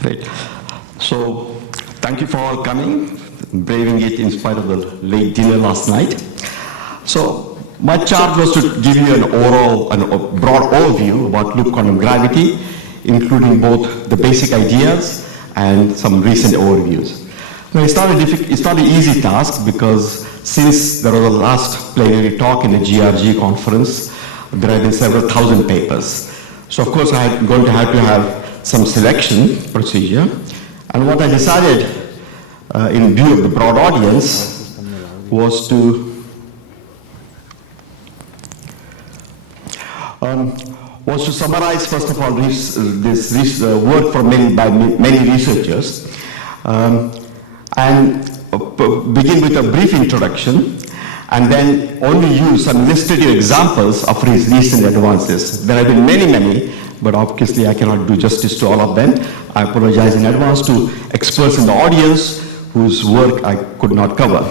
Great. So, thank you for all coming, braving it in spite of the late dinner last night. So, my charge was to give you an overall and a broad overview about loop quantum gravity, including both the basic ideas and some recent overviews. Now, it's not an easy task because since there was a last plenary talk in the GRG conference, there have been several thousand papers. So, of course, I'm going to have some selection procedure. And what I decided in view of the broad audience was to summarize, first of all, this work from by many researchers, and begin with a brief introduction, and then only use some illustrative examples of recent advances. There have been many, but obviously I cannot do justice to all of them. I apologize in advance to experts in the audience whose work I could not cover.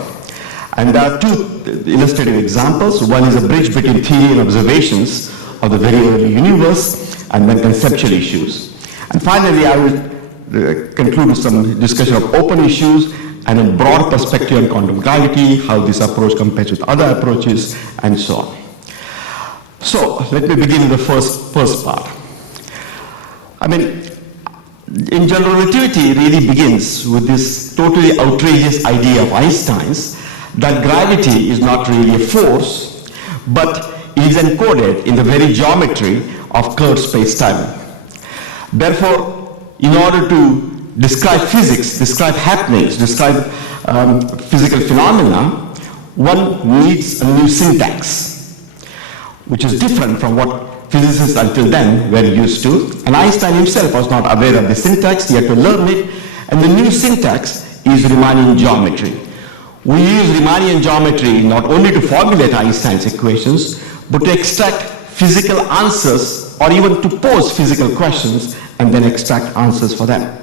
And there are two illustrative examples. One is a bridge between theory and observations of the very early universe, and then conceptual issues. And finally, I will conclude with some discussion of open issues and a broad perspective on quantum gravity, how this approach compares with other approaches, and so on. So, let me begin with the first part. I mean, in general relativity, it really begins with this totally outrageous idea of Einstein's that gravity is not really a force, but it is encoded in the very geometry of curved space-time. Therefore, in order to describe physics, describe happenings, describe physical phenomena, one needs a new syntax, which is different from what physicists until then were used to. And Einstein himself was not aware of the syntax, he had to learn it, and the new syntax is Riemannian geometry. We use Riemannian geometry not only to formulate Einstein's equations, but to extract physical answers, or even to pose physical questions and then extract answers for them.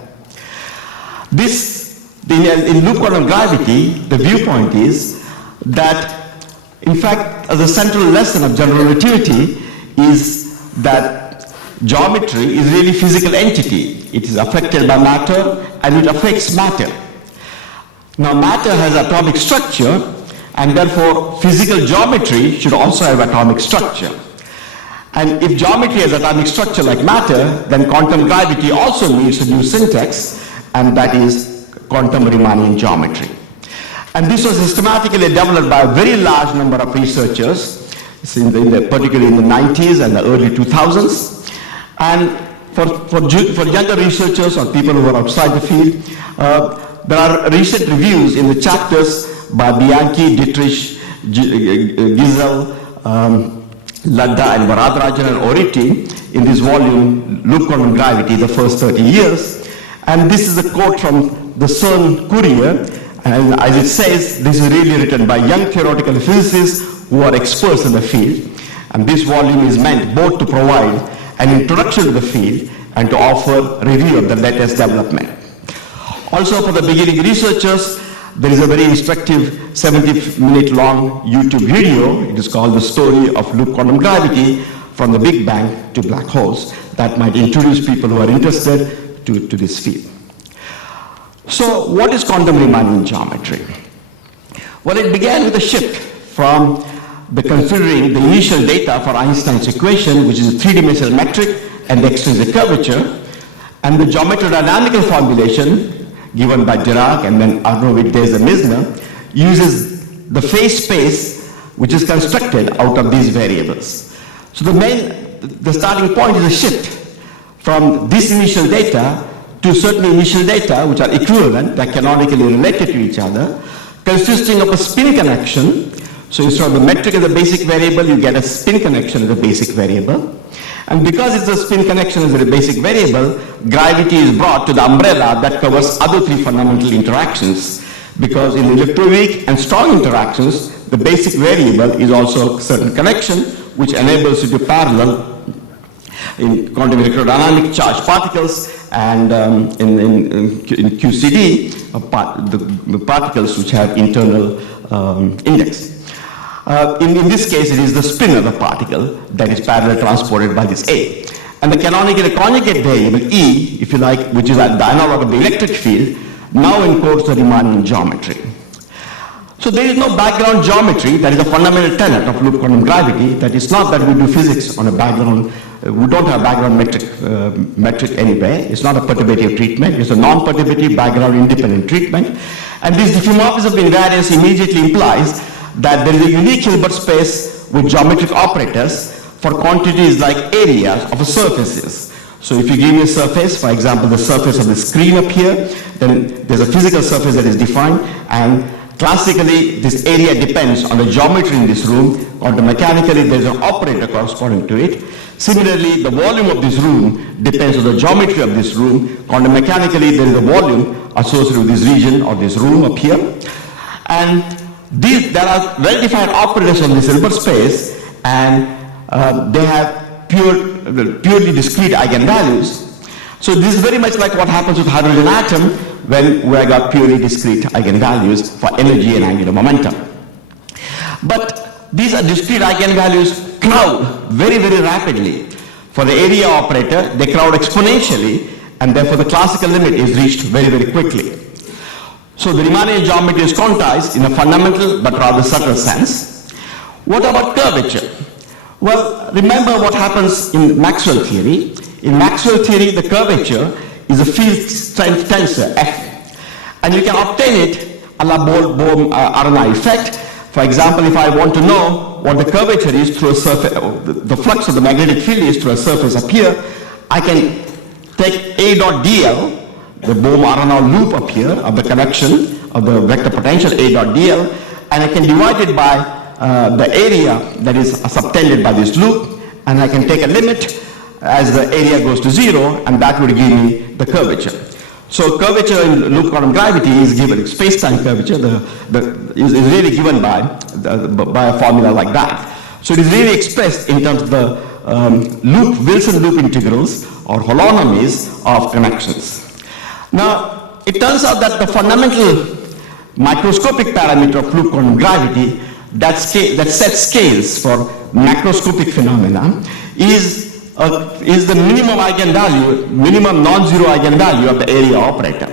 In loop quantum gravity, the viewpoint is that, in fact, the central lesson of general relativity is that geometry is really a physical entity. It is affected by matter and it affects matter. Now, matter has atomic structure, and therefore physical geometry should also have atomic structure. And if geometry has atomic structure like matter, then quantum gravity also needs a new syntax, and that is quantum Riemannian geometry. And this was systematically developed by a very large number of researchers, particularly in the 90s and the early 2000s. And for younger researchers or people who are outside the field, there are recent reviews in the chapters by Bianchi, Dietrich, Giesel, Ladda, and Varadarajan and Oriti in this volume, Loop Quantum Gravity, the First 30 Years. And this is a quote from the CERN Courier, and as it says, this is really written by young theoretical physicists who are experts in the field. And this volume is meant both to provide an introduction to the field and to offer a review of the latest development. Also, for the beginning researchers, there is a very instructive 70-minute long YouTube video. It is called The Story of Loop Quantum Gravity from the Big Bang to Black Holes. That might introduce people who are interested to this field. So, what is quantum Riemannian geometry? Well, it began with a shift from considering the initial data for Einstein's equation, which is a three-dimensional metric and the extrinsic curvature, and the geometrodynamical formulation given by Dirac and then Arnold-Wittes and Misner uses the phase space which is constructed out of these variables. So the starting point is a shift from this initial data to certain initial data which are equivalent, they're canonically related to each other, consisting of a spin connection. So instead of the metric as a basic variable, you get a spin connection as a basic variable. And because it's a spin connection as a basic variable, gravity is brought to the umbrella that covers other three fundamental interactions. Because in electroweak and strong interactions, the basic variable is also a certain connection which enables you to parallel in quantum electrodynamic charged particles and in QCD, the particles which have internal index. In this case, it is the spin of the particle that is parallel transported by this A. and the canonical conjugate variable E, if you like, which is at the analog of the electric field, now encodes the Riemannian geometry. So there is no background geometry. That is a fundamental tenet of loop quantum gravity. That is not that we do physics on a background. We don't have background metric anywhere. It's not a perturbative treatment. It's a non-perturbative background independent treatment. And this diffeomorphism of invariance immediately implies that there is a unique Hilbert space with geometric operators for quantities like areas of surfaces. So if you give me a surface, for example, the surface of the screen up here, then there's a physical surface that is defined, and classically this area depends on the geometry in this room. Quantum mechanically, there's an operator corresponding to it. Similarly, the volume of this room depends on the geometry of this room. Quantum mechanically, there is a volume associated with this region or this room up here. And there are well-defined operators on this Hilbert space, and they have purely discrete eigenvalues. So this is very much like what happens with hydrogen atom when we have got purely discrete eigenvalues for energy and angular momentum. But these are discrete eigenvalues crowd very, very rapidly. For the area operator, they crowd exponentially, and therefore the classical limit is reached very, very quickly. So the Riemannian geometry is quantized in a fundamental but rather subtle sense. What about curvature? Well, remember what happens in Maxwell theory. In Maxwell theory, the curvature is a field strength tensor, F. And you can obtain it a la Bohm-Arnold effect. For example, if I want to know what the curvature is through a surface, the flux of the magnetic field is through a surface up here, I can take A dot dl, the Bohm-Arnold loop up here of the connection of the vector potential A dot dl, and I can divide it by the area that is subtended by this loop, and I can take a limit as the area goes to 0, and that would give me the curvature. So curvature in loop quantum gravity is given, space-time curvature is really given by a formula like that. So it is really expressed in terms of the Wilson loop integrals or holonomies of connections. Now, it turns out that the fundamental microscopic parameter of loop quantum gravity that sets scales for macroscopic phenomena is the minimum eigenvalue, minimum non-zero eigenvalue of the area operator.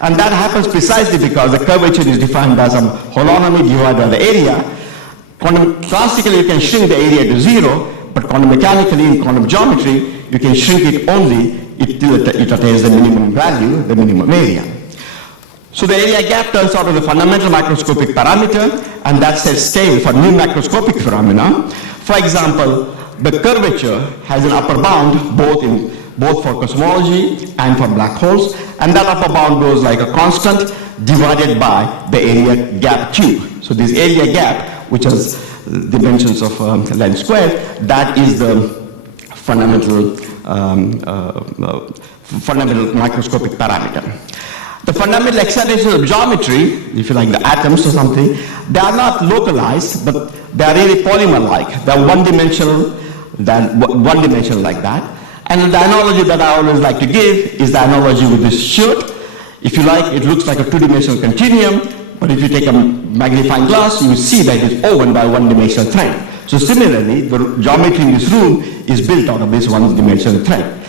And that happens precisely because the curvature is defined by some holonomy divided by the area. Classically, you can shrink the area to 0, but quantum mechanically in quantum geometry, you can shrink it only till it attains the minimum value, the minimum area. So the area gap turns out to be the fundamental microscopic parameter, and that sets scale for new macroscopic phenomena. For example, the curvature has an upper bound both for cosmology and for black holes, and that upper bound goes like a constant divided by the area gap cube. So this area gap, which has dimensions of length squared, that is the fundamental microscopic parameter. The fundamental excitations of geometry, if you like the atoms or something, they are not localized, but they are really polymer-like. They are one-dimensional like that. And the analogy that I always like to give is the analogy with this shirt. If you like, it looks like a two-dimensional continuum, but if you take a magnifying glass, you will see that it is owned by a one-dimensional thread. So similarly, the geometry in this room is built out of this one-dimensional thread.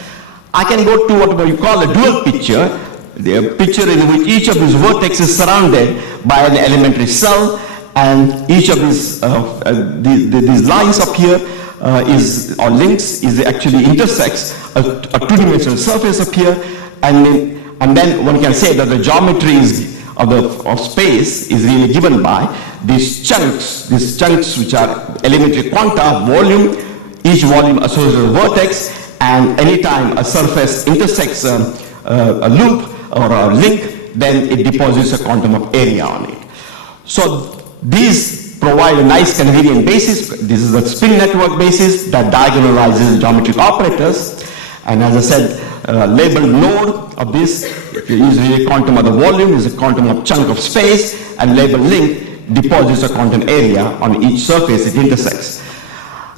I can go to what you call a dual picture, the picture in which each of these vertex is surrounded by an elementary cell, and each of these lines up here or links is actually intersects a two-dimensional surface up here, and then one can say that the geometry of space is really given by these chunks which are elementary quanta, volume, each volume associated with a vertex, and anytime a surface intersects a loop or a link, then it deposits a quantum of area on it. So these provide a nice convenient basis. This is the spin network basis that diagonalizes geometric operators. And as I said, labeled node of this is really a quantum of the volume, is a quantum of chunk of space, and labeled link deposits a quantum area on each surface it intersects.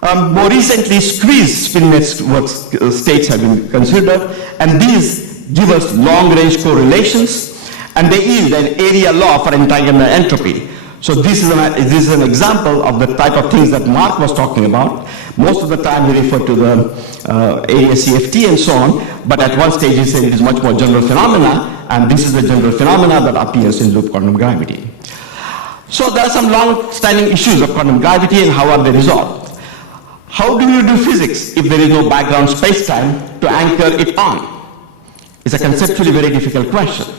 More recently, squeezed spin network states have been considered, and these give us long-range correlations, and they yield an area law for entanglement entropy. So this is an example of the type of things that Mark was talking about. Most of the time he referred to the area CFT and so on, but at one stage he said it is much more general phenomena, and this is the general phenomena that appears in loop quantum gravity. So there are some long-standing issues of quantum gravity and how are they resolved. How do you do physics if there is no background space-time to anchor it on? It's a conceptually very difficult question.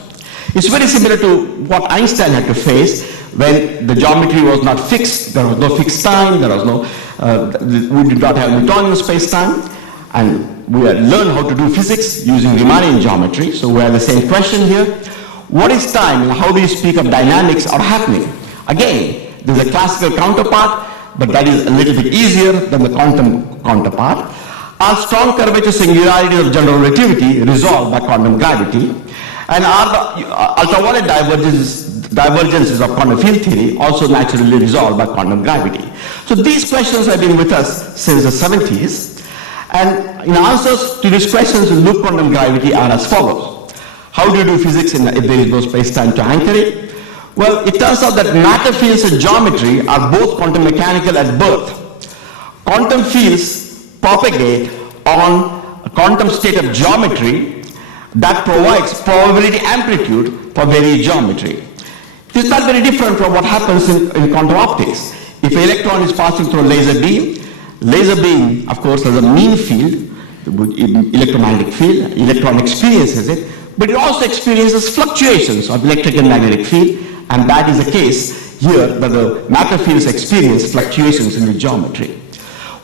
It's very similar to what Einstein had to face when the geometry was not fixed, there was no fixed time, there was no, we did not have Newtonian space-time, and we had learned how to do physics using Riemannian geometry. So we have the same question here. What is time and how do you speak of dynamics or happening? Again, there's a classical counterpart, but that is a little bit easier than the quantum counterpart. Are strong curvature singularities of general relativity resolved by quantum gravity? And are the ultraviolet divergences of quantum field theory also naturally resolved by quantum gravity? So these questions have been with us since the 70s. And in answers to these questions in loop quantum gravity are as follows. How do you do physics if there is no space-time to anchor it? Well, it turns out that matter fields and geometry are both quantum mechanical at birth. Quantum fields propagate on a quantum state of geometry that provides probability amplitude for varied geometry. This is not very different from what happens in quantum optics. If an electron is passing through a laser beam, of course, has a mean field, electromagnetic field, electron experiences it, but it also experiences fluctuations of electric and magnetic field, and that is the case here, that the matter fields experience fluctuations in the geometry.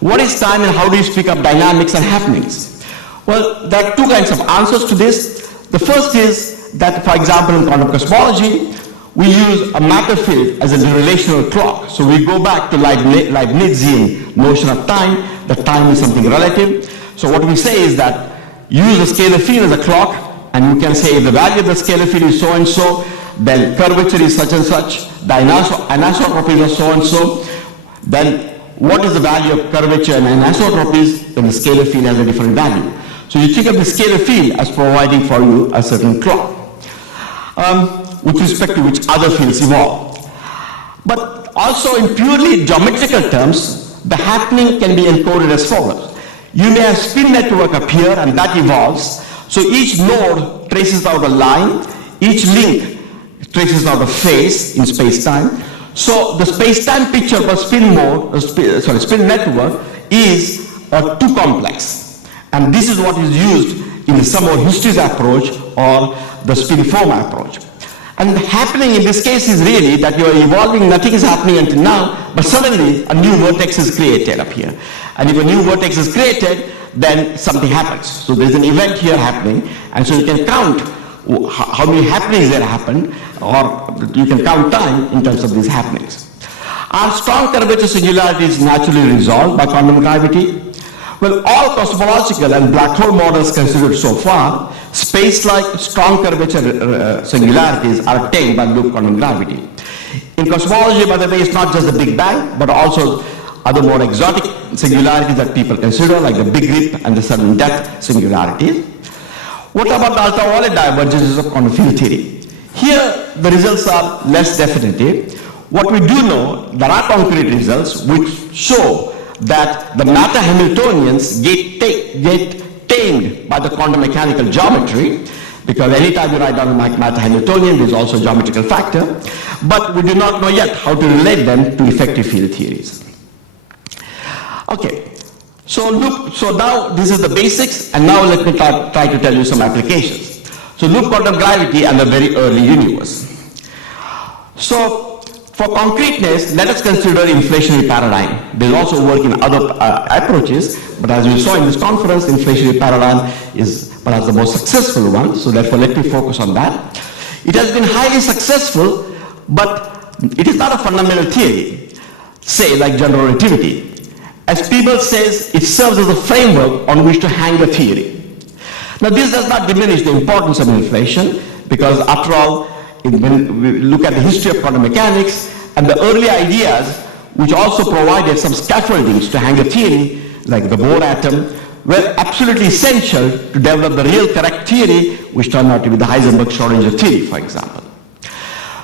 What is time and how do you speak of dynamics and happenings? Well, there are two kinds of answers to this. The first is that, for example, in quantum cosmology, we use a matter field as a relational clock. So we go back to Leibnizian notion of time, that time is something relative. So what we say is that use a scalar field as a clock, and you can say if the value of the scalar field is so and so, then curvature is such and such, the anisotropies are so and so, then what is the value of curvature and anisotropies when the scalar field has a different value? So you think of the scalar field as providing for you a certain clock, with respect to which other fields evolve. But also in purely geometrical terms, the happening can be encoded as follows. You may have spin network appear and that evolves. So each node traces out a line, each link traces out a phase in space-time. So the space-time picture for spin network is too complex. And this is what is used in the sum of histories approach or the spin-form approach. And the happening in this case is really that you are evolving, nothing is happening until now, but suddenly a new vertex is created up here. And if a new vertex is created, then something happens. So there's an event here happening, and so you can count how many happenings there happened, or you can count time in terms of these happenings. Are strong curvature singularities naturally resolved by quantum gravity? Well, all cosmological and black hole models considered so far, space-like strong curvature singularities are attained by loop quantum gravity. In cosmology, by the way, it's not just the Big Bang, but also other more exotic singularities that people consider, like the Big Rip and the sudden death singularities. What about the ultraviolet divergences of quantum field theory? Here, the results are less definitive. What we do know, there are concrete results which show that the matter Hamiltonians get tamed by the quantum mechanical geometry, because anytime you write down a matter Hamiltonian, there is also a geometrical factor, but we do not know yet how to relate them to effective field theories. Okay, so now this is the basics, and now let me try to tell you some applications. So loop quantum gravity and the very early universe. So for concreteness, let us consider inflationary paradigm. There's also work in other approaches, but as we saw in this conference, inflationary paradigm is perhaps the most successful one, so therefore let me focus on that. It has been highly successful, but it is not a fundamental theory, say like general relativity. As Peebles says, it serves as a framework on which to hang a theory. Now this does not diminish the importance of inflation, because after all, when we look at the history of quantum mechanics and the early ideas, which also provided some scaffoldings to hang a theory, like the Bohr atom, were absolutely essential to develop the real correct theory, which turned out to be the Heisenberg-Schrödinger theory, for example.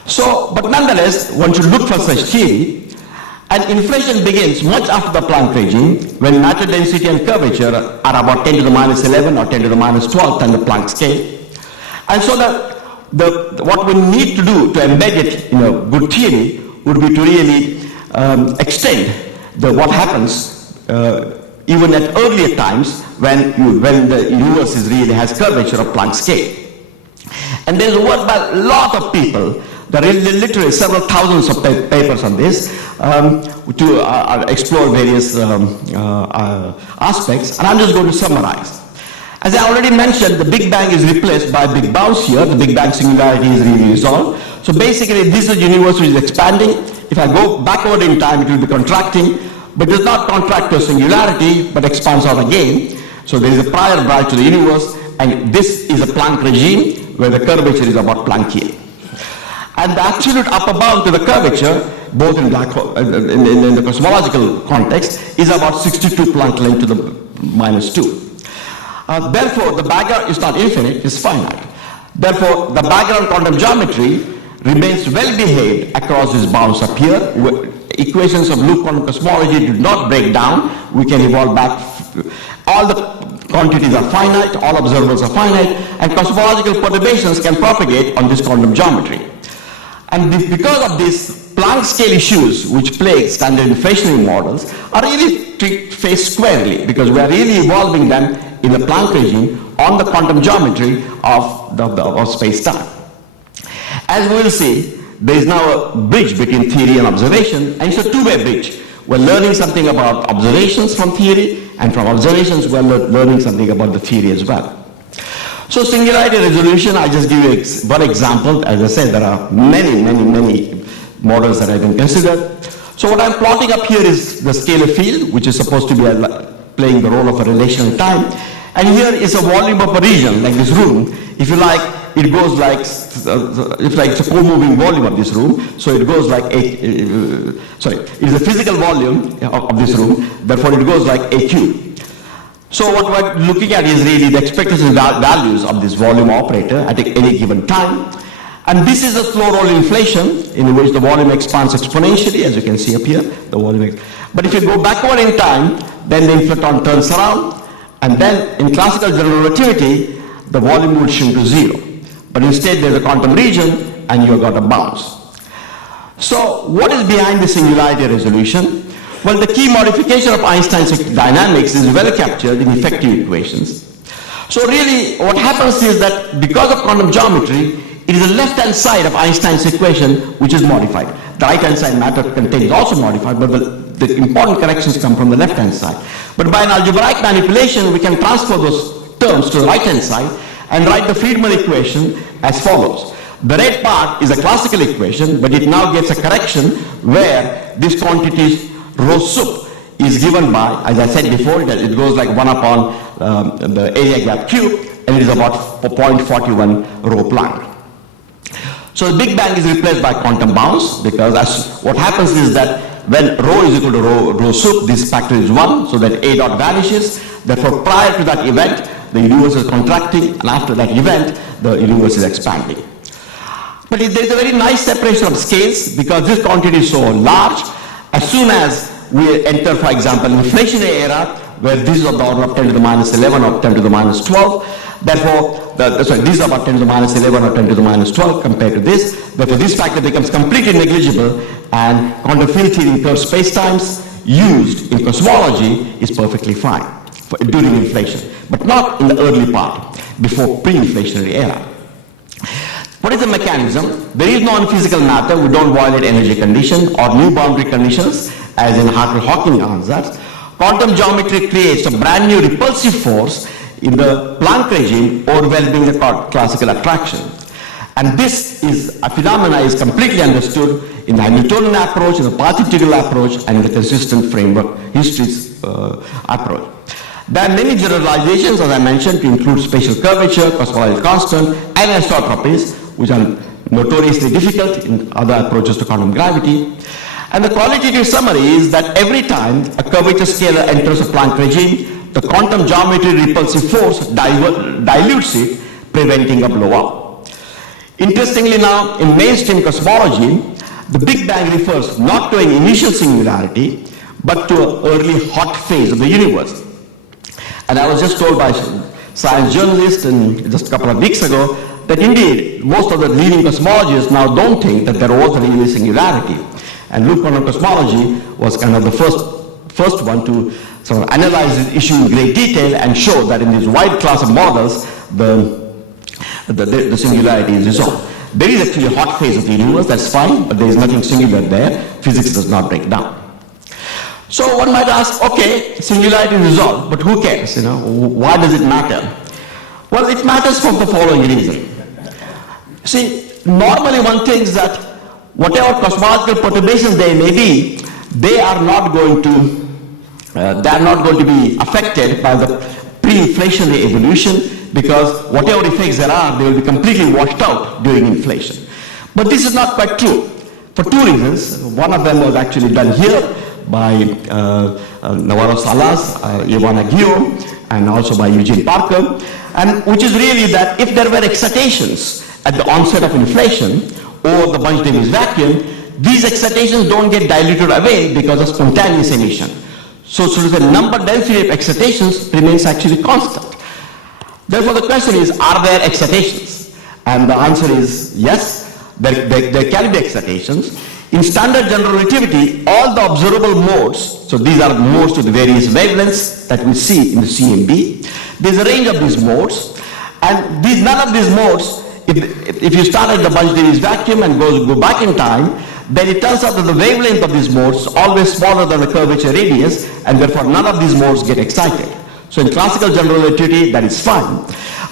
So, but nonetheless, one should look for such theory. And inflation begins much after the Planck regime, when matter density and curvature are about 10 to the minus 11 or 10 to the minus 12 on the Planck scale. And so what we need to do to embed it in a good theory would be to really extend what happens even at earlier times when the universe has curvature of Planck scale. And there's work by a lot of people. There are literally several thousands of papers on this to explore various aspects, and I'm just going to summarize. As I already mentioned, the Big Bang is replaced by Big Bounce here. The Big Bang singularity is really resolved. So basically, this is a universe which is expanding. If I go backward in time, it will be contracting, but does not contract to a singularity, but expands out again. So there is a prior branch to the universe, and this is a Planck regime where the curvature is about Planckian. And the absolute upper bound to the curvature, both in black hole, in the cosmological context, is about 62 Planck length to the minus 2. Therefore, the background is not infinite, it's finite. Therefore, the background quantum geometry remains well behaved across these bounds up here. Equations of loop quantum cosmology do not break down. We can evolve back. All the quantities are finite, all observables are finite, and cosmological perturbations can propagate on this quantum geometry. And because of these Planck scale issues which plague standard inflationary models are really faced squarely, because we are really evolving them in the Planck regime on the quantum geometry of space-time. As we will see, there is now a bridge between theory and observation, and it's a two-way bridge. We're learning something about observations from theory, and from observations we're learning something about the theory as well. So singularity resolution, I just give you one example. As I said, there are many models that have been considered. So what I'm plotting up here is the scalar field, which is supposed to be playing the role of a relational time. And here is a volume of a region, like this room. If you like, it goes like, it's a co-moving volume of this room. So it goes like it's a physical volume of this room. Therefore, it goes like a cube. So what we're looking at is really the expectation values of this volume operator at any given time. And this is a slow roll inflation in which the volume expands exponentially, as you can see up here. But if you go backward in time, then the inflaton turns around, and then in classical general relativity, the volume will shrink to zero. But instead there's a quantum region, and you've got a bounce. So what is behind the singularity resolution? Well, the key modification of Einstein's dynamics is well captured in effective equations. So really, what happens is that because of quantum geometry, it is the left-hand side of Einstein's equation which is modified. The right-hand side matter content is also modified, but the important corrections come from the left-hand side. But by an algebraic manipulation, we can transfer those terms to the right-hand side and write the Friedmann equation as follows. The red part is a classical equation, but it now gets a correction where this quantity rho sup is given by, as I said before, that it goes like 1 upon the area gap cube, and it is about 0.41 rho Planck. So the Big Bang is replaced by quantum bounce, because what happens is that when rho is equal to rho sup, this factor is 1, so that A dot vanishes. Therefore, prior to that event, the universe is contracting, and after that event, the universe is expanding. But there is a very nice separation of scales, because this quantity is so large. As soon as we enter, for example, inflationary era, where this is of the order of 10 to the minus 11 or 10 to the minus 12, therefore, these are about 10 to the minus 11 or 10 to the minus 12 compared to this. Therefore, this factor becomes completely negligible, and quantum field theory in curved spacetimes used in cosmology is perfectly fine during inflation, but not in the early part, before pre-inflationary era. What is the mechanism? There is no unphysical matter. We don't violate energy condition or new boundary conditions, as in Hartle-Hawking ansatz. Quantum geometry creates a brand new repulsive force in the Planck regime, overwhelming the classical attraction. And this is a phenomena is completely understood in the Hamiltonian approach, in the path integral approach, and in the consistent framework histories approach. There are many generalizations, as I mentioned, to include spatial curvature, cosmological constant, and isotropies, which are notoriously difficult in other approaches to quantum gravity. And the qualitative summary is that every time a curvature scalar enters a Planck regime, the quantum geometry repulsive force dilutes it, preventing a blowout. Interestingly now, in mainstream cosmology, the Big Bang refers not to an initial singularity, but to an early hot phase of the universe. And I was just told by science journalists just a couple of weeks ago that indeed most of the leading cosmologists now don't think that there was really a singularity. And loop quantum cosmology was kind of the first one to sort of analyze this issue in great detail and show that in this wide class of models, the singularity is resolved. There is actually a hot phase of the universe, that's fine, but there is nothing singular there. Physics does not break down. So one might ask, okay, singularity is resolved, but who cares? Why does it matter? Well, it matters for the following reason. See, normally one thinks that whatever cosmological perturbations there may be, they are not going to be affected by the pre-inflationary evolution, because whatever effects there are, they will be completely washed out during inflation. But this is not quite true, for two reasons. One of them was actually done here by Navarro Salas, Ivana Guillaume, and also by Eugene Parker, and which is really that if there were excitations at the onset of inflation or the Bunch-Davies vacuum, these excitations don't get diluted away because of spontaneous emission. So the number density of excitations remains actually constant. Therefore, the question is, are there excitations? And the answer is yes, there can be excitations. In standard general relativity, all the observable modes, so these are modes with various wavelengths that we see in the CMB, there's a range of these modes, and none of these modes, if you start at the Bunch-Davies vacuum and go back in time, then it turns out that the wavelength of these modes is always smaller than the curvature radius, and therefore none of these modes get excited. So in classical general relativity, that is fine.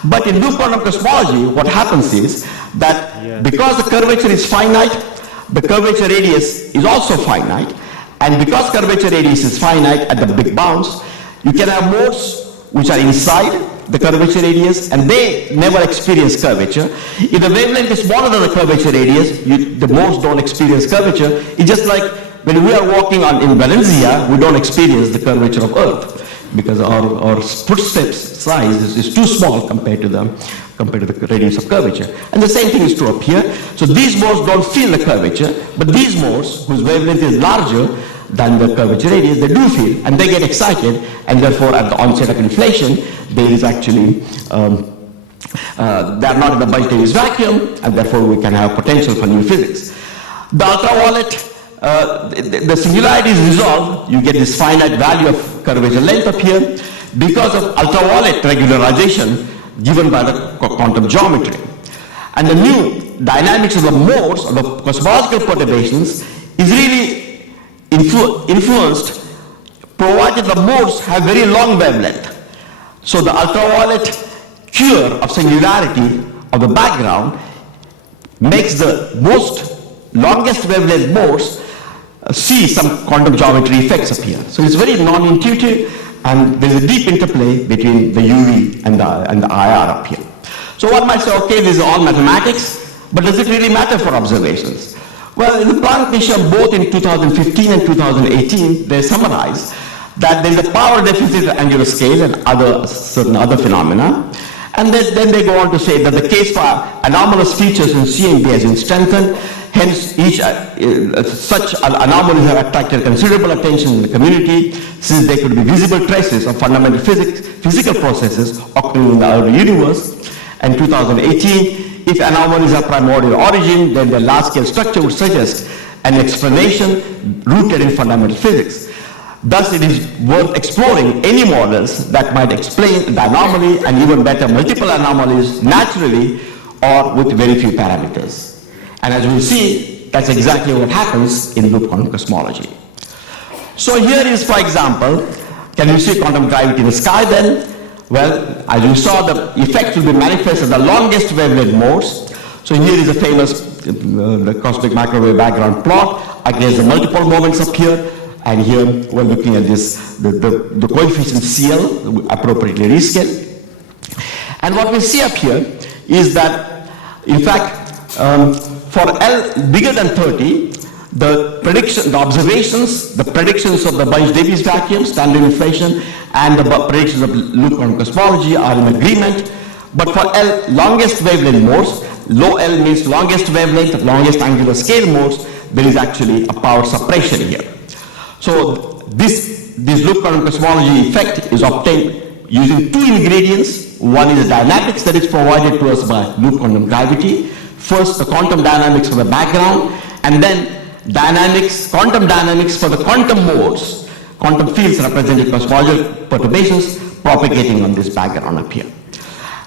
But in loop quantum cosmology, what happens is that because the curvature is finite, the curvature radius is also finite, and because curvature radius is finite at the big bounds, you can have modes which are inside the curvature radius, and they never experience curvature. If the wavelength is smaller than the curvature radius, the modes don't experience curvature. It's just like when we are walking in Valencia, we don't experience the curvature of Earth, because our footsteps size is too small compared to the radius of curvature. And the same thing is true up here. So these modes don't feel the curvature, but these modes, whose wavelength is larger than the curvature radius, they do feel, and they get excited, and therefore at the onset of inflation, there is actually, they are not in the Bunch-Davies vacuum, and therefore we can have potential for new physics. The ultraviolet, the singularity is resolved, you get this finite value of curvature length up here because of ultraviolet regularization given by the quantum geometry. And the new dynamics of the modes, of the cosmological perturbations, is really influenced provided the modes have very long wavelength. So the ultraviolet cure of singularity of the background makes the longest wavelength modes see some quantum geometry effects appear. So it's very non-intuitive, and there's a deep interplay between the UV and the IR up here. So one might say, okay, this is all mathematics, but does it really matter for observations? Well, in the Planck mission, both in 2015 and 2018, they summarize that there is a power deficit at angular scale and certain other phenomena. And then they go on to say that the case for anomalous features in CMB has been strengthened. Hence, such anomalies have attracted considerable attention in the community, since they could be visible traces of fundamental physical processes occurring in the early universe. And 2018, if anomalies are primordial origin, then the large-scale structure would suggest an explanation rooted in fundamental physics. Thus, it is worth exploring any models that might explain the anomaly, and even better, multiple anomalies naturally or with very few parameters. And as we'll see, that's exactly what happens in loop quantum cosmology. So here is, for example, can you see quantum gravity in the sky then? Well, as you saw, the effect will be manifest at the longest wavelength modes. So here is a famous the cosmic microwave background plot against the multiple moments up here. And here we're looking at this, the coefficient CL appropriately rescaled. And what we see up here is that, in fact, for L bigger than 30, the observations, the predictions of the Bunch-Davies vacuum, standard inflation, and the predictions of loop quantum cosmology are in agreement. But for L longest wavelength modes, low L means longest wavelength, longest angular scale modes, there is actually a power suppression here. So this loop quantum cosmology effect is obtained using two ingredients. One is the dynamics that is provided to us by loop quantum gravity. First, the quantum dynamics for the background, and then quantum dynamics for the quantum modes, quantum fields representing cosmological perturbations propagating on this background up here.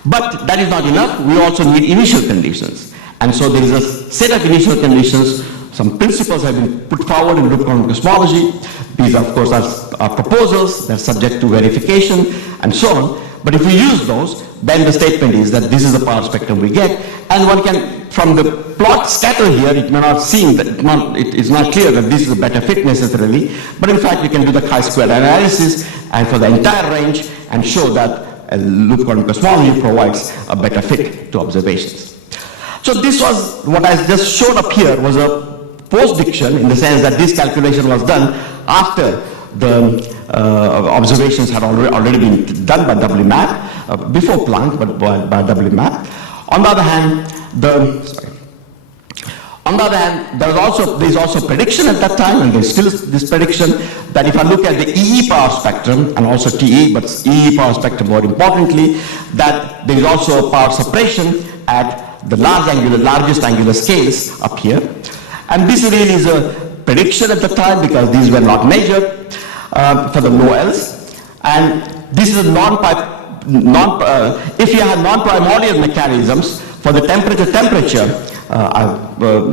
But that is not enough. We also need initial conditions. And so there is a set of initial conditions. Some principles have been put forward in loop quantum cosmology. These, of course, are proposals. They're subject to verification and so on. But if we use those, then the statement is that this is the power spectrum we get. And one can, from the plot scatter here, it may not seem that it's not clear that this is a better fit necessarily. But in fact, you can do the chi-squared analysis and for the entire range and show that loop quantum cosmology provides a better fit to observations. So this was what I just showed up here was a post-diction in the sense that this calculation was done after the observations had already been done by WMAP, before Planck, but by WMAP. On the other hand, there is also prediction at that time, and there's still this prediction that if I look at the EE power spectrum and also TE, but EE power spectrum more importantly, that there is also a power suppression at the largest angular scales up here. And this really is a prediction at the time because these were not measured for the low L's. And this is a if you have non-primordial mechanisms for the temperature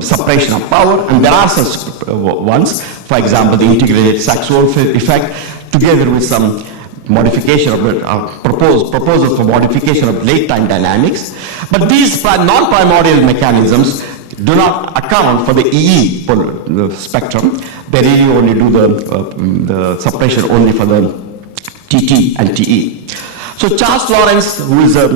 suppression of power, and there are such ones, for example, the integrated Sachs-Wolf effect, together with some modification of proposal for modification of late-time dynamics. But these non-primordial mechanisms do not account for the EE spectrum. They really only do the suppression only for the TT and TE. So Charles Lawrence, who is a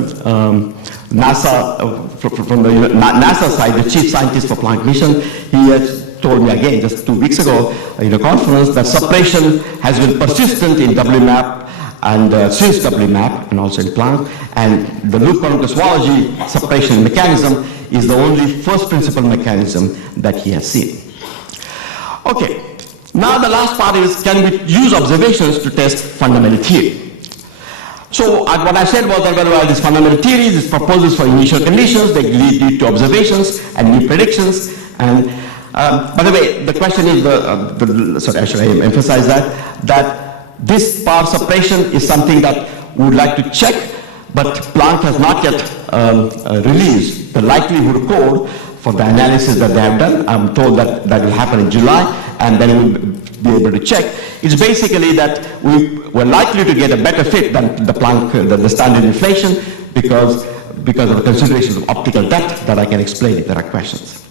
NASA, from the NASA side, the chief scientist for Planck mission, he has told me again just 2 weeks ago in a conference that suppression has been persistent in WMAP and since WMAP and also in Planck, and the loop quantum cosmology suppression mechanism is the only first principle mechanism that he has seen. Okay, now the last part is, can we use observations to test fundamental theory? So what I said was that well, these fundamental theories, these proposals for initial conditions, they lead to observations and new predictions. And by the way, the question is, sorry, I should emphasize that this power suppression is something that we would like to check, but Planck has not yet released the likelihood code for the analysis that they have done. I'm told that that will happen in July, and then we'll be able to check. It's basically that we're likely to get a better fit than the Planck, the standard inflation, because of the considerations of optical depth that I can explain if there are questions.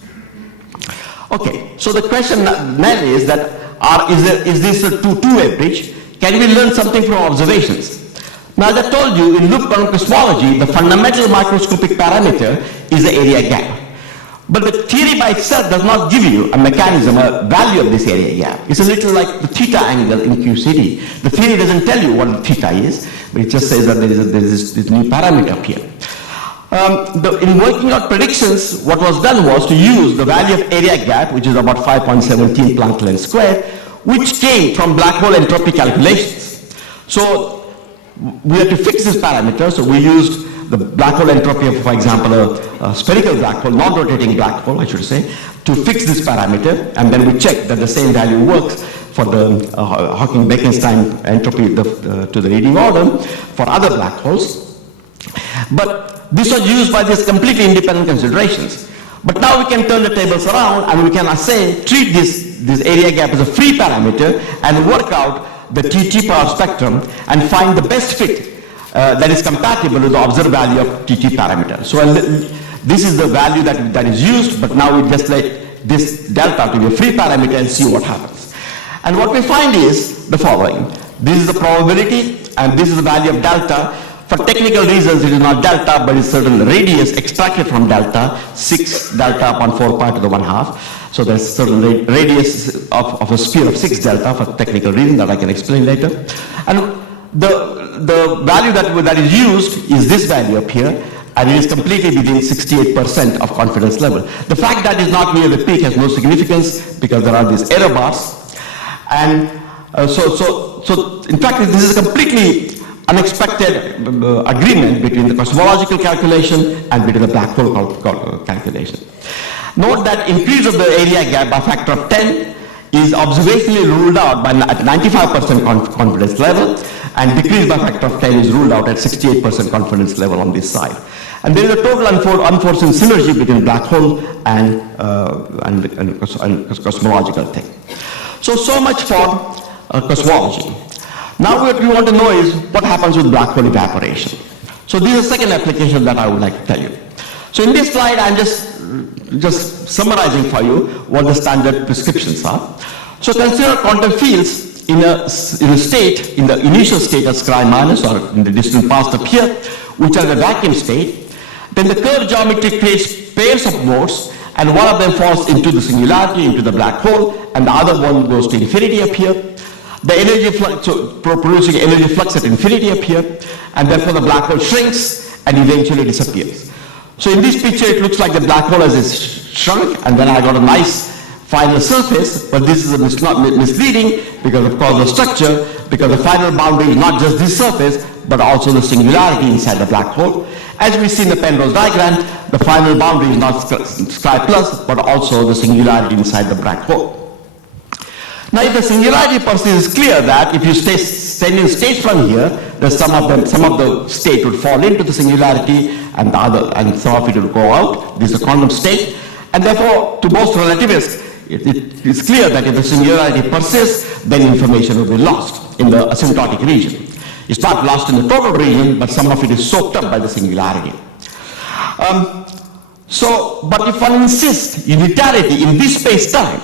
Okay, so the question then is that is this a two-way bridge? Can we learn something from observations? Now, as I told you, in loop quantum cosmology, the fundamental microscopic parameter is the area gap. But the theory by itself does not give you a mechanism, a value of this area gap. It's a little like the theta angle in QCD. The theory doesn't tell you what the theta is, but it just says that there is this new parameter up here. In working out predictions, what was done was to use the value of area gap, which is about 5.17 Planck length squared, which came from black hole entropy calculations. So we had to fix this parameter, so we used the black hole entropy of, for example, a spherical black hole, non-rotating black hole, I should say, to fix this parameter, and then we checked that the same value works for the Hawking-Bekenstein entropy to the leading order for other black holes. But this was used by these completely independent considerations. But now we can turn the tables around and we can treat this area gap as a free parameter and work out the TT power spectrum and find the best fit that is compatible with the observed value of TT parameter. So this is the value that is used, but now we just let this delta to be a free parameter and see what happens. And what we find is the following. This is the probability and this is the value of delta. For technical reasons, it is not delta, but it's certain radius extracted from delta, 6 delta upon 4 pi to the 1/2. So there's certain radius of a sphere of 6 delta for technical reason that I can explain later. And the value that is used is this value up here, and it is completely within 68% of confidence level. The fact that it's not near the peak has no significance because there are these error bars. And so in fact, this is a completely unexpected agreement between the cosmological calculation and between the black hole calculation. Note that increase of the area gap by factor of 10 is observationally ruled out at 95% confidence level, and decrease by factor of 10 is ruled out at 68% confidence level on this side. And there is a total unforeseen synergy between black hole and cosmological thing. So much for cosmology. Now what we want to know is what happens with black hole evaporation. So this is the second application that I would like to tell you. So in this slide, I'm just summarizing for you what the standard prescriptions are. So consider quantum fields in a state, in the initial state as Scri minus or in the distant past up here, which are the vacuum state. Then the curve geometry creates pairs of modes, and one of them falls into the singularity, into the black hole, and the other one goes to infinity up here. The energy flux, so producing energy flux at infinity up here, and therefore the black hole shrinks and eventually disappears. So in this picture, it looks like the black hole has shrunk, and then I got a nice final surface, but this is misleading because of causal structure, because the final boundary is not just this surface, but also the singularity inside the black hole. As we see in the Penrose diagram, the final boundary is not Scri plus, but also the singularity inside the black hole. Now, if the singularity persists, it's clear that if you send in states from here, then some of the state would fall into the singularity, and some of it will go out. This is a quantum state, and therefore, to most relativists, it is clear that if the singularity persists, then information will be lost in the asymptotic region. It's not lost in the total region, but some of it is soaked up by the singularity. But if one insists unitarity in this space-time,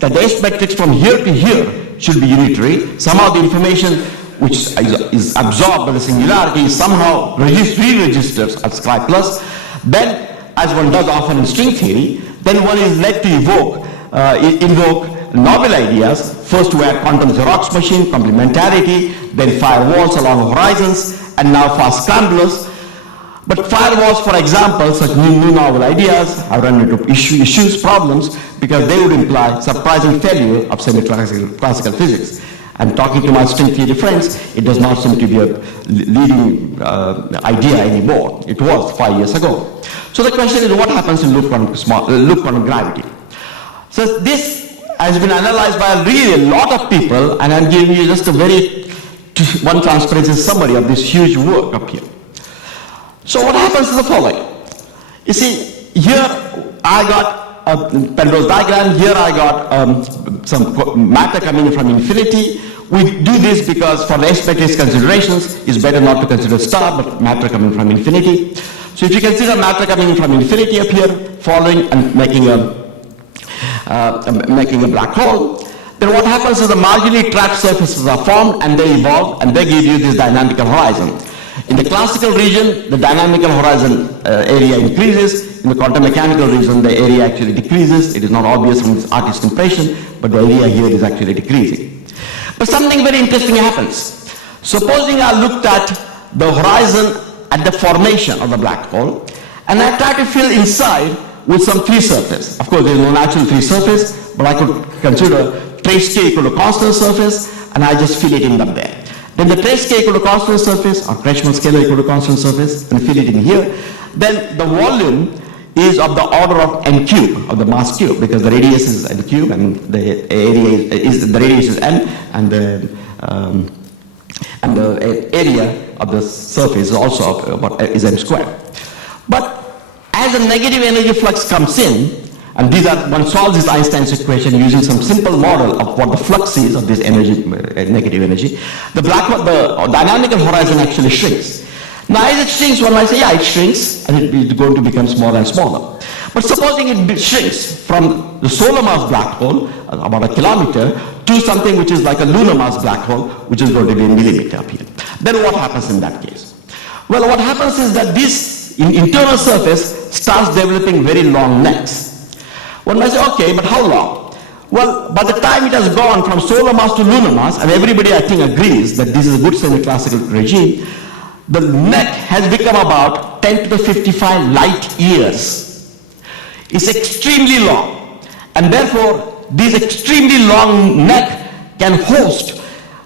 that the S matrix from here to here should be unitary, somehow the information which is absorbed by the singularity is somehow re-registers at Scri plus, then, as one does often in string theory, then one is led to invoke novel ideas, first to add quantum Xerox machine, complementarity, then firewalls along horizons, and now fast scramblers. But firewalls, for example, such new novel ideas have run into issues, problems, because they would imply surprising failure of semi-classical physics. And talking to my string theory friends, it does not seem to be a leading idea anymore. It was 5 years ago. So the question is, what happens in loop quantum gravity? So this has been analyzed by really a lot of people, and I'm giving you just a very one transparency summary of this huge work up here. So what happens is the following. You see, here I got a Penrose diagram. Here I got some matter coming from infinity. We do this because for the S matrix considerations, it's better not to consider star, but matter coming from infinity. So if you consider matter coming from infinity up here, following and making a black hole, then what happens is the marginally trapped surfaces are formed and they evolve and they give you this dynamical horizon. In the classical region, the dynamical horizon area increases. In the quantum mechanical region, the area actually decreases. It is not obvious from this artist's impression, but the area here is actually decreasing. But something very interesting happens. Supposing I looked at the horizon at the formation of the black hole, and I try to fill inside with some free surface. Of course, there is no natural free surface, but I could consider trace k equal to constant surface, and I just fill it in up there. Then the trace k equal to constant surface, or Kretschmann scalar equal to constant surface, and fill it in here. Then the volume is of the order of n cube, of the mass cube, because the radius is n cube, and the area is the radius is n, and the area of the surface is also is m squared. But as a negative energy flux comes in, and one solves this Einstein's equation using some simple model of what the flux is of this energy, negative energy, the dynamical horizon actually shrinks. Now as it shrinks, one might say, yeah, it shrinks, and it is going to become smaller and smaller. But supposing it shrinks from the solar mass black hole, about a kilometer, to something which is like a lunar mass black hole, which is going to be a millimeter up here. Then what happens in that case? Well, what happens is that this internal surface starts developing very long necks. One might say, okay, but how long? Well, by the time it has gone from solar mass to lunar mass, and everybody I think agrees that this is a good semi-classical regime, the neck has become about 10 to the 55 light years. It's extremely long, and therefore this extremely long neck can host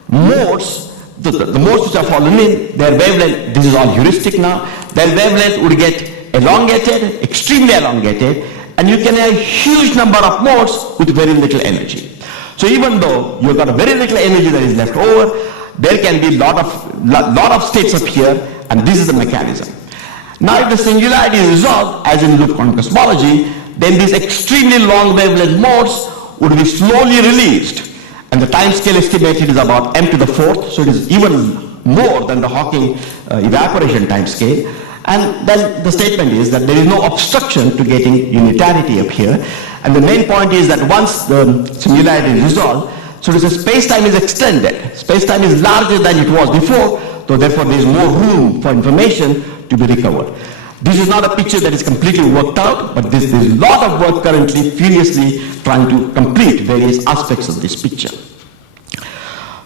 modes, the modes which are fallen in, their wavelength, this is all heuristic now, their wavelength would get elongated, extremely elongated, and you can have a huge number of modes with very little energy. So even though you've got a very little energy that is left over, there can be lot of states up here, and this is the mechanism. Now if the singularity is resolved, as in loop quantum cosmology, then these extremely long wavelength modes would be slowly released, and the time scale estimated is about m to the fourth, so it is even more than the Hawking evaporation time scale. And then the statement is that there is no obstruction to getting unitarity up here. And the main point is that once the singularity is resolved, so the space-time is extended. Space-time is larger than it was before, so therefore there is more room for information to be recovered. This is not a picture that is completely worked out, but there is a lot of work currently furiously trying to complete various aspects of this picture.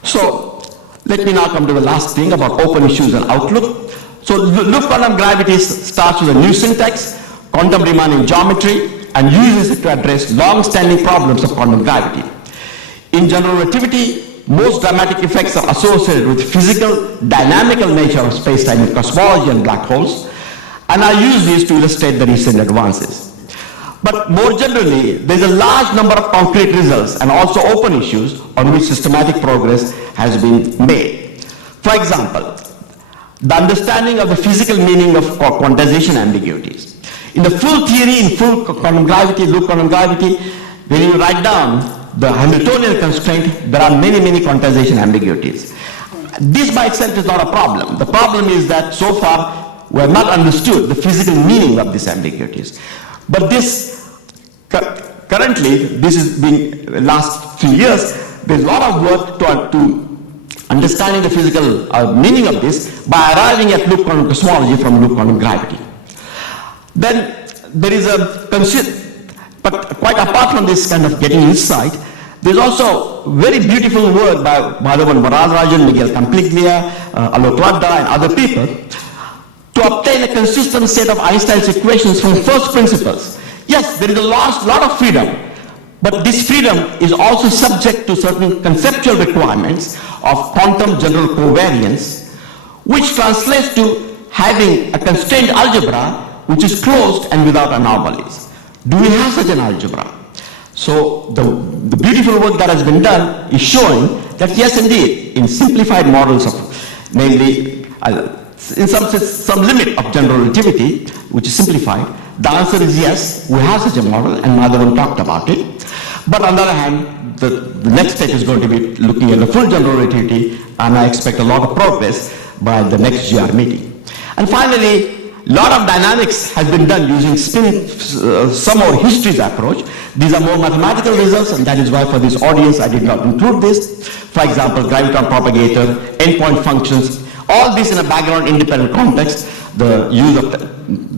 So let me now come to the last thing about open issues and outlook. So loop quantum gravity starts with a new syntax, quantum Riemannian geometry, and uses it to address long-standing problems of quantum gravity. In general relativity, most dramatic effects are associated with physical, dynamical nature of space-time in cosmology and black holes, and I use these to illustrate the recent advances. But more generally, there is a large number of concrete results and also open issues on which systematic progress has been made. For example, the understanding of the physical meaning of quantization ambiguities. In the full theory, in full quantum gravity, loop quantum gravity, when you write down the Hamiltonian constraint, there are many, many quantization ambiguities. This by itself is not a problem. The problem is that so far we have not understood the physical meaning of these ambiguities. But this, currently, this has been last few years, there's a lot of work to understanding the physical meaning of this by arriving at loop quantum cosmology from loop quantum gravity. Then there is but quite apart from this kind of getting insight, there's also very beautiful work by Madhavan Varadarajan, Miguel Campiglia, Alok Ladda, and other people to obtain a consistent set of Einstein's equations from first principles. Yes, there is a lot of freedom, but this freedom is also subject to certain conceptual requirements of quantum general covariance, which translates to having a constrained algebra which is closed and without anomalies. Do we have such an algebra? So the beautiful work that has been done is showing that yes, indeed, in simplified models of, namely, in some limit of general relativity, which is simplified, the answer is yes, we have such a model, and Madhavan talked about it. But on the other hand, the next step is going to be looking at the full general relativity, and I expect a lot of progress by the next GR meeting. And finally, a lot of dynamics has been done using some more histories approach. These are more mathematical results, and that is why for this audience I did not include this. For example, graviton propagator, endpoint functions, all this in a background independent context, the use of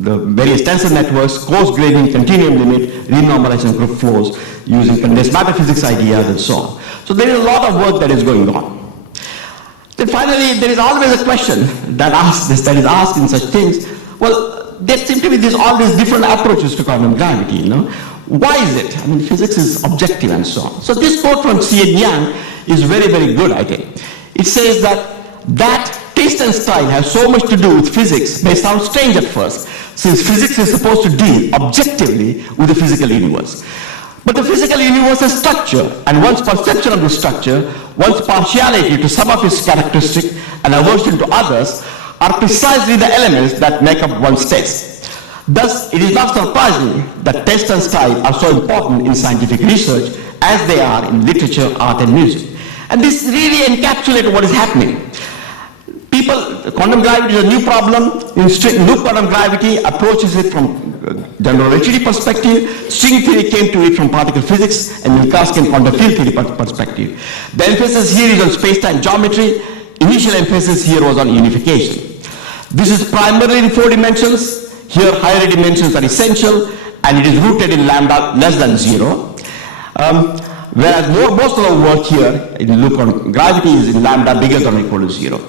the various tensor networks, coarse gradient, continuum limit, renormalization group flows, using condensed matter physics ideas and so on. So there is a lot of work that is going on. Then finally, there is always a question that is asked in such things. Well, there seem to be all these different approaches to quantum gravity, you know. Why is it? I mean, physics is objective and so on. So this quote from C.N. Yang is very, very good, I think. It says that taste and style have so much to do with physics may sound strange at first, since physics is supposed to deal objectively with the physical universe. But the physical universe has structure, and one's perception of the structure, one's partiality to some of its characteristics and aversion to others are precisely the elements that make up one's taste. Thus, it is not surprising that taste and style are so important in scientific research as they are in literature, art, and music. And this really encapsulates what is happening. Quantum gravity is a new problem. In loop quantum gravity approaches it from general relativity perspective. String theory came to it from particle physics, and Minkowski quantum field theory perspective. The emphasis here is on space-time geometry. Initial emphasis here was on unification. This is primarily in 4 dimensions. Here, higher dimensions are essential, and it is rooted in lambda less than 0. Whereas most of the work here in loop quantum gravity is in lambda bigger than or equal to 0.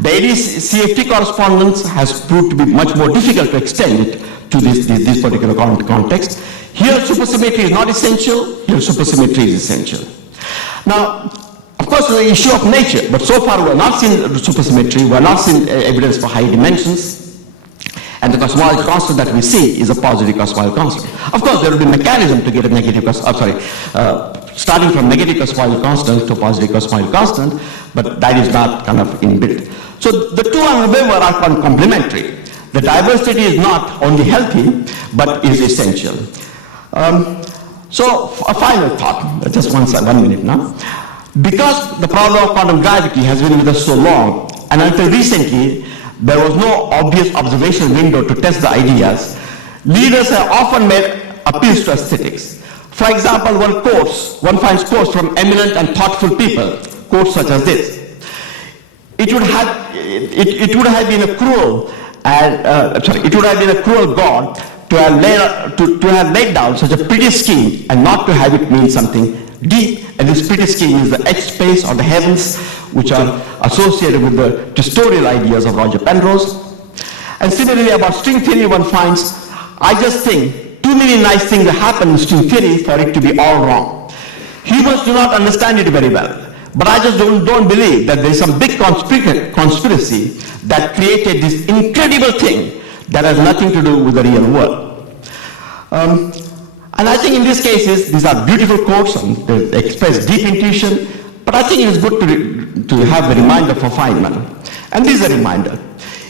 The AD-CFT correspondence has proved to be much more difficult to extend it to this particular context. Here, supersymmetry is not essential. Here, supersymmetry is essential. Now, of course, the issue of nature, but so far we have not seen supersymmetry, we have not seen evidence for high dimensions. And the cosmology constant that we see is a positive cosmology constant. Of course, there will be a mechanism to get a negative, starting from negative cosmology constant to positive cosmology constant, but that is not kind of inbuilt. So the two, however, are complementary. The diversity is not only healthy, but is essential. So a final thought, just 1 minute now. Because the problem of quantum gravity has been with us so long, and until recently, there was no obvious observation window to test the ideas, leaders have often made appeals to aesthetics. For example, one finds quotes from eminent and thoughtful people, quotes such as this. It would have been a cruel God to have laid down such a pretty scheme and not to have it mean something deep. And this pretty scheme is the edge space or the heavens, which are associated with the tutorial ideas of Roger Penrose. And similarly about string theory, one finds, I just think too many nice things happen in string theory for it to be all wrong. Humans do not understand it very well, but I just don't believe that there is some big conspiracy that created this incredible thing that has nothing to do with the real world. And I think in these cases, these are beautiful quotes and they express deep intuition, but I think it is good to have a reminder for Feynman. And this is a reminder.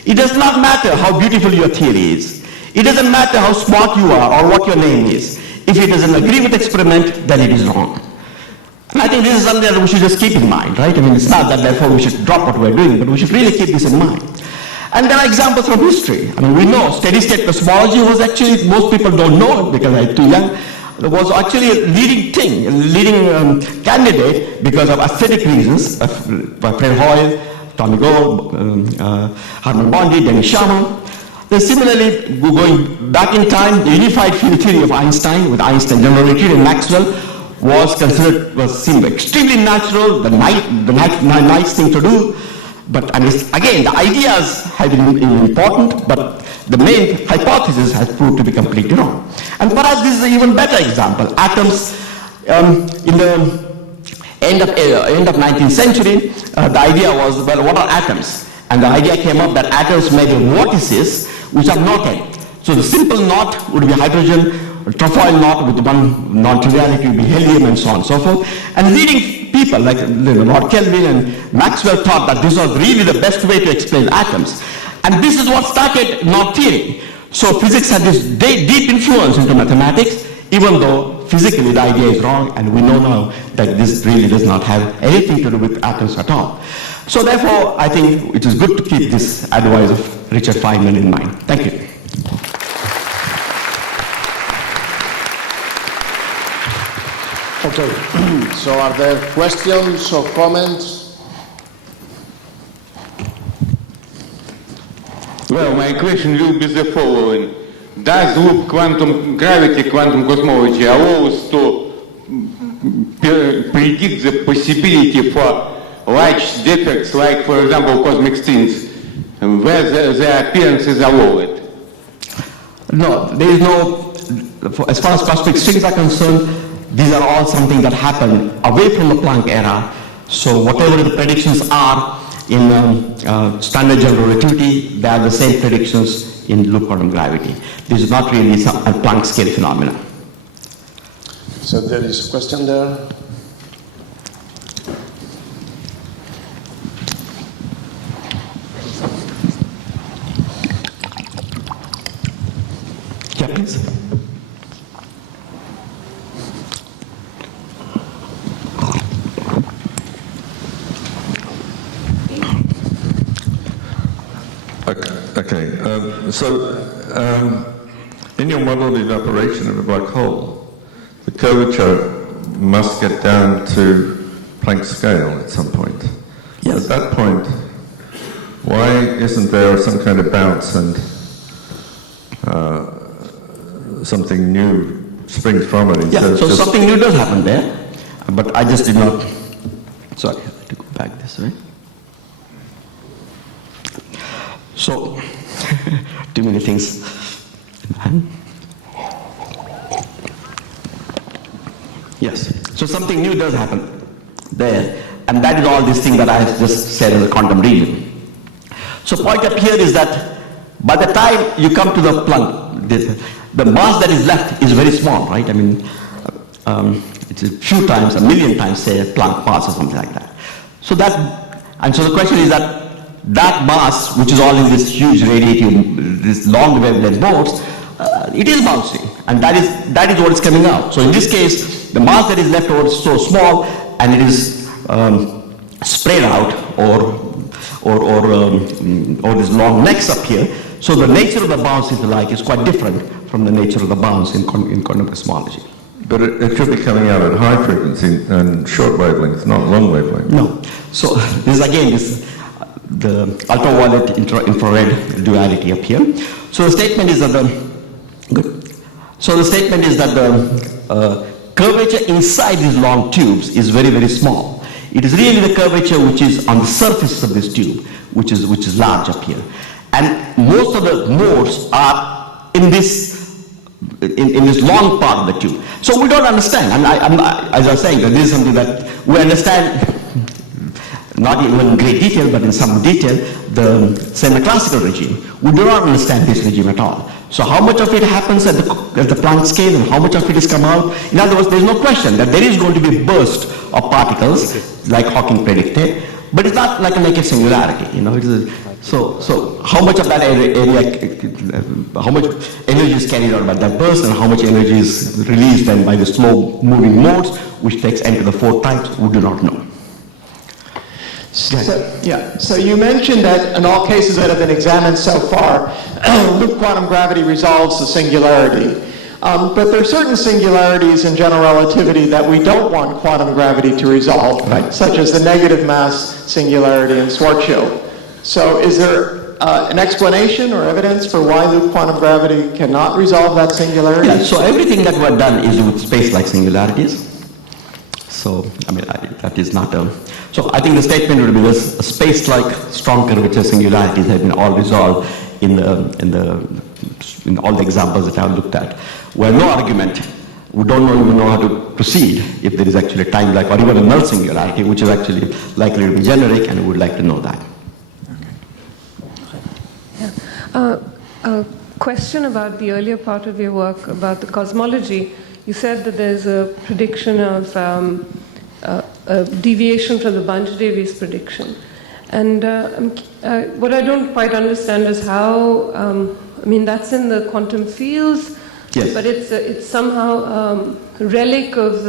It does not matter how beautiful your theory is. It doesn't matter how smart you are or what your name is. If it doesn't agree with the experiment, then it is wrong. And I think this is something that we should just keep in mind, right? I mean, it's not that therefore we should drop what we're doing, but we should really keep this in mind. And there are examples from history. I mean, we know steady-state cosmology was actually, most people don't know it because I'm too young, it was actually a leading thing, a leading candidate because of aesthetic reasons, by Fred Hoyle, Tommy Gold, Harman Bondi, Dennis Sharma. Then similarly, going back in time, the unified field theory of Einstein, with Einstein general relativity and Maxwell, seemed extremely natural, the nice thing to do. But again, the ideas have been important, but the main hypothesis has proved to be completely wrong. And perhaps this is an even better example. Atoms, in the end of 19th century, the idea was, well, what are atoms? And the idea came up that atoms may be vortices which are knotted. So the simple knot would be hydrogen, trefoil knot with one non-triviality would be helium, and so on and so forth. And leading people like Lord Kelvin and Maxwell thought that this was really the best way to explain atoms. And this is what started knot theory. So physics had this deep influence into mathematics, even though physically the idea is wrong, and we know now that this really does not have anything to do with atoms at all. So therefore, I think it is good to keep this advice of Richard Feynman in mind. Thank you. Okay, so are there questions or comments? Well, my question will be the following. Does loop quantum gravity, quantum cosmology allow us to predict the possibility for large defects, like, for example, cosmic strings, where the appearance is allowed? No, there is no, as far as cosmic strings are concerned, these are all something that happen away from the Planck era. So whatever the predictions are in standard general relativity, they are the same predictions in loop quantum gravity. This is not really a Planck scale phenomenon. So there is a question there. Yeah, please. Okay, in your model of evaporation of a black hole, the curvature must get down to Planck scale at some point. Yes. At that point, why isn't there some kind of bounce and something new springs from it? Yeah, so something new does happen there, but I just did not, sorry, I have to go back this way. So, too many things. Yes. So something new does happen there, and that is all this thing that I just said in the quantum region. So point up here is that by the time you come to the Planck, the mass that is left is very small, right? I mean, it's a few times, a million times, say, a Planck mass or something like that. So and so the question is that mass, which is all in this huge radiative, this long wavelength modes, it is bouncing, and that is what is coming out. So in this case, the mass that is left over is so small, and it is spread out, or these long necks up here. So the nature of the bounce, if you like, is quite different from the nature of the bounce in quantum cosmology. But it should be coming out at high frequency and short wavelength, not long wavelength. No. So this is the ultraviolet infrared duality up here. So the statement is that the curvature inside these long tubes is very, very small. It is really the curvature which is on the surface of this tube, which is large up here. And most of the modes are in this long part of the tube. So we don't understand. And as I was saying, this is something that we understand, not even in great detail, but in some detail, the semi-classical regime. We do not understand this regime at all. So how much of it happens at the Planck scale and how much of it is come out? In other words, there is no question that there is going to be a burst of particles, like Hawking predicted, but it's not like a naked singularity. So how much of that area, how much energy is carried out by that burst, and how much energy is released then by the slow moving modes, which takes n to the 4th times, we do not know. So you mentioned that in all cases that have been examined so far, loop quantum gravity resolves the singularity. But there are certain singularities in general relativity that we don't want quantum gravity to resolve, right, such as the negative mass singularity in Schwarzschild. So is there an explanation or evidence for why loop quantum gravity cannot resolve that singularity? Yeah, so everything that we've done is with space-like singularities. So, I mean, that is not a... So I think the statement would be this: space-like strong curvature singularities have been all resolved in all the examples that I've looked at. We have no argument. We don't even know how to proceed if there is actually a time-like or even a null singularity, which is actually likely to be generic, and we would like to know that. A question about the earlier part of your work about the cosmology. You said that there's a prediction of a deviation from the Bunch-Davies prediction. And what I don't quite understand is how, I mean, that's in the quantum fields, yes, but it's somehow a relic of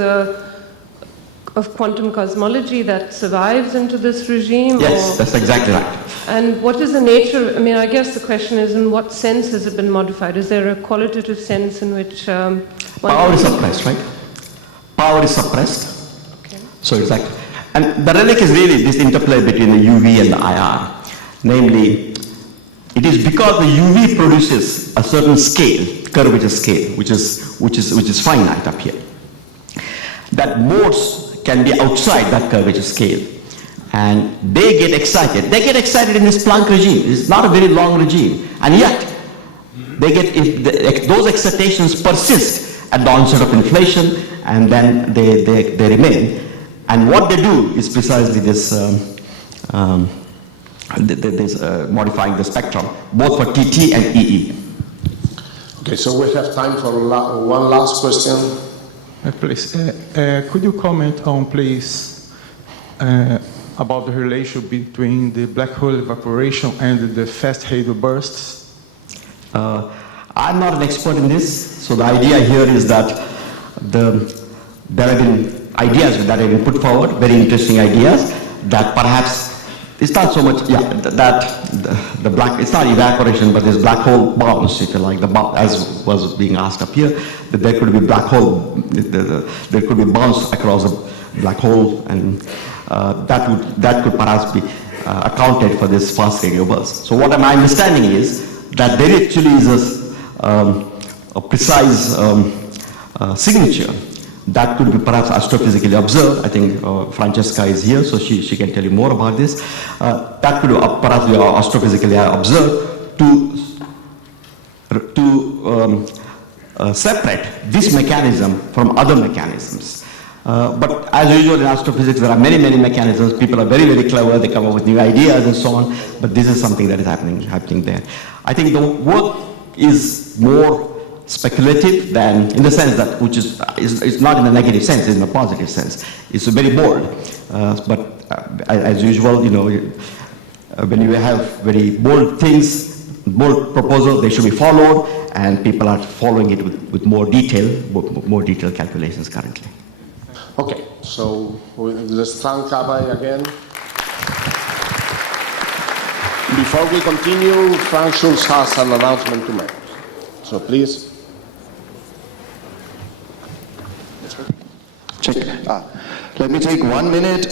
quantum cosmology that survives into this regime? Yes, that's exactly right. And what is the nature, I mean, I guess the question is, in what sense has it been modified? Is there a qualitative sense in which... Power is suppressed, right? Power is suppressed. Okay. So it's like... And the relic is really this interplay between the UV and the IR. Namely, it is because the UV produces a certain scale, curvature scale, which is finite up here, that modes can be outside that curvature scale. And they get excited. They get excited in this Planck regime. It's not a very long regime. And yet, they get, if those excitations persist at the onset of inflation, and then they remain. And what they do is precisely this, modifying the spectrum, both for TT and EE. Okay, so we have time for one last question. Please, could you comment on, please, about the relation between the black hole evaporation and the fast hadron bursts? I'm not an expert in this, so the idea here is that there have been ideas that have been put forward, very interesting ideas, that perhaps it's not so much, the black, it's not evaporation, but there's black hole bounce, if you like, as was being asked up here, that there could be black hole, there could be bounce across a black hole, and that could perhaps be accounted for this fast radio burst. So what my understanding is that there actually is a precise signature that could be perhaps astrophysically observed. I think Francesca is here, so she can tell you more about this. That could perhaps be astrophysically observed to separate this mechanism from other mechanisms. But as usual in astrophysics, there are many, many mechanisms. People are very, very clever. They come up with new ideas and so on. But this is something that is happening there. I think the work is more speculative than, in the sense that, which is not in a negative sense, it's in a positive sense. It's very bold. But as usual, when you have very bold things, bold proposals, they should be followed, and people are following it with more detailed calculations currently. Okay, so let's thank Abhay again. Before we continue, Frank Schulz has an announcement to make. So please. Check. Let me take 1 minute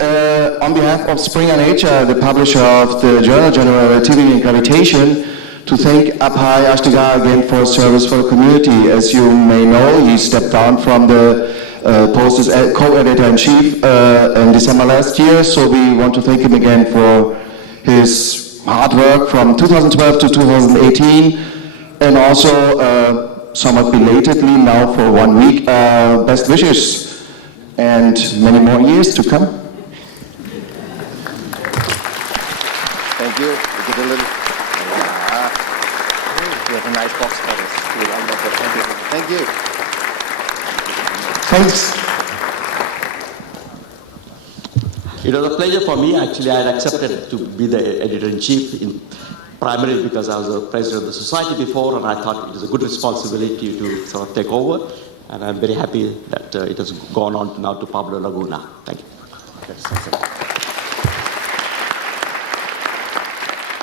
on behalf of Springer Nature, the publisher of the journal General Relativity and Gravitation, to thank Abhay Ashtekar again for his service for the community. As you may know, he stepped down from the post as co-editor-in-chief in December last year, so we want to thank him again for his hard work from 2012 to 2018, and also somewhat belatedly now for 1 week, best wishes and many more years to come. Thank you. We get a little. You have a nice box for us. Thank you. Thanks. It was a pleasure for me. Actually, I had accepted to be the editor-in-chief primarily because I was the president of the society before, and I thought it was a good responsibility to sort of take over. And I'm very happy that it has gone on now to Pablo Laguna. Thank you. Yes,